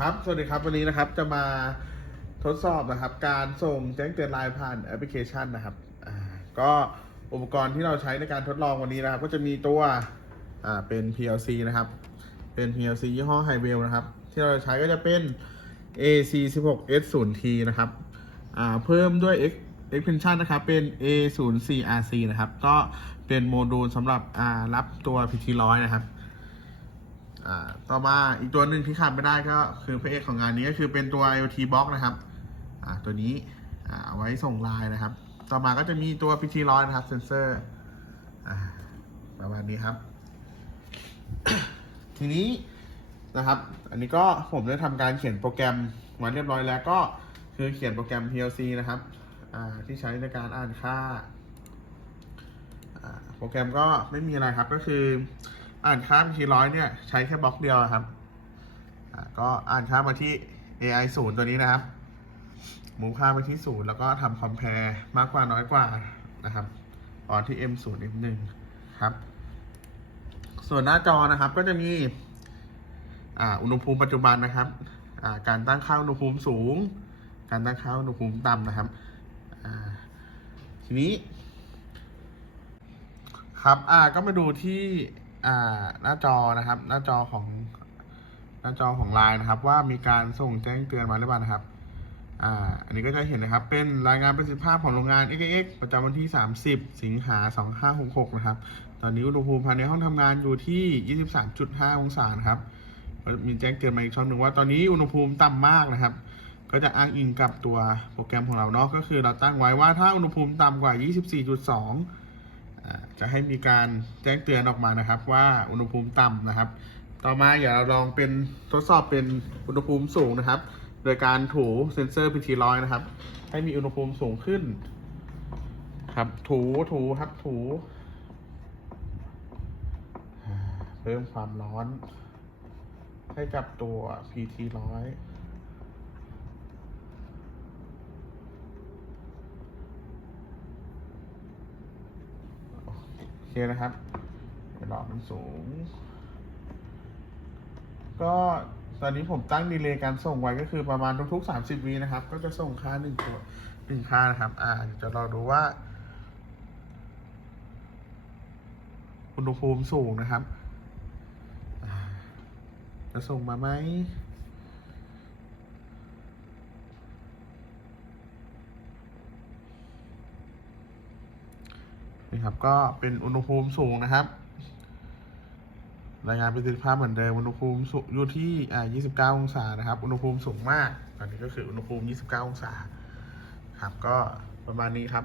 ครับ สวัสดีครับ วันนี้นะครับจะมาทดสอบนะครับ การส่งแจ้งเตือนไลน์ผ่านแอปพลิเคชันนะครับก็อุปกรณ์ที่เราใช้ในการทดลองวันนี้นะครับ ก็จะมีตัวอ่าเป็น PLC นะครับ เป็น PLC ยี่ห้อ h i w e l l นะครับ ที่เราใช้ก็จะเป็น AC16S0T นะครับอ่าเพิ่มด้วย X extension นะครับ เป็น A04RC นะครับ ก็เป็นโมดูลสำหรับรับตัว PT100 นะครับ ต่อมาอีกตัวหนึ่งที่ขาดไม่ได้ก็คือพระเอกของงานนี้ก็คือเป็นตัว IoT Box นะครับตัวนี้เอาไว้ส่งไลน์นะครับ ต่อมาก็จะมีตัว PT 1 0 0นะครับเซนเซอร์ประมาณนี้ครับ ทีนี้นะครับ อันนี้ก็ผมได้ทำการเขียนโปรแกรมมาเรียบร้อยแล้วก็คือเขียนโปรแกรม PLC นะครับที่ใช้ในการอ่านค่าโปรแกรมก็ไม่มีอะไรครับก็คือ อ่านค่าบัญชีร้อยเนี่ยใช้แค่บล็อกเดียวครับก็อ่านค่ามาที่ AI 0ตัวนี้นะครับหมูค่าไปที่ศูนย์แล้วก็ทำ compare มากกว่าน้อยกว่านะครับตอนที่ M 0 M 1ครับ ส่วนหน้าจอนะครับก็จะมีอ่าอุณหภูมิปัจจุบันนะครับอ่าการตั้งค่าอุณหภูมิสูง การตั้งค่าอุณหภูมิต่ำนะครับอ่าทีนี้ ครับอ่าก็มาดูที่ อ่าหน้าจอนะครับ หน้าจอของหน้าจอของไลน์นะครับ ว่ามีการส่งแจ้งเตือนมาหรือเปล่านะครับอ่าอันนี้ก็จะเห็นนะครับ เป็นรายงานประสิทธิภาพของโรงงาน XX ประจำวันที่ 30 สิงหา2566 นะครับ ตอนนี้อุณหภูมิภายในห้องทำงานอยู่ที่ 23.5 องศาครับก็มีแจ้งเตือนมาอีกช่องหนึ่งว่าตอนนี้อุณหภูมิต่ำมากนะครับ ก็จะอ้างอิงกับตัวโปรแกรมของเราเนาะก็คือเราตั้งไว้ว่าถ้าอุณหภูมิต่ำกว่า 24.2 จะให้มีการแจ้งเตือนออกมานะครับ ว่าอุณหภูมิต่ำนะครับ ต่อมาอย่าเราลองเป็นทดสอบเป็นอุณหภูมิสูงนะครับ โดยการถูเซนเซอร์พีทีร้อยนะครับ ให้มีอุณหภูมิสูงขึ้น ครับถูถูครับถูเพิ่มความร้อนให้กับตัว PT ร้อย เคนะครับเดี๋ยวรอมันสูง ก็ตอนนี้ผมตั้งดีเลย์การส่งไว้ก็คือประมาณทุกๆ 30 วินะครับ ก็จะส่งค่าหนึ่งตัวหนึ่งค่านะครับ อ่าจะลองดูว่า อุณหภูมิสูงนะครับ จะส่งมาไหม นี่ครับก็เป็นอุณหภูมิสูงนะครับ รายงานประสิทธิภาพเหมือนเดิมอุณหภูมิสูงอยู่ที่อ่า29 องศานะครับ อุณหภูมิสูงมาก ตอนนี้ก็คืออุณหภูมิ 29 องศาครับก็ประมาณนี้ครับ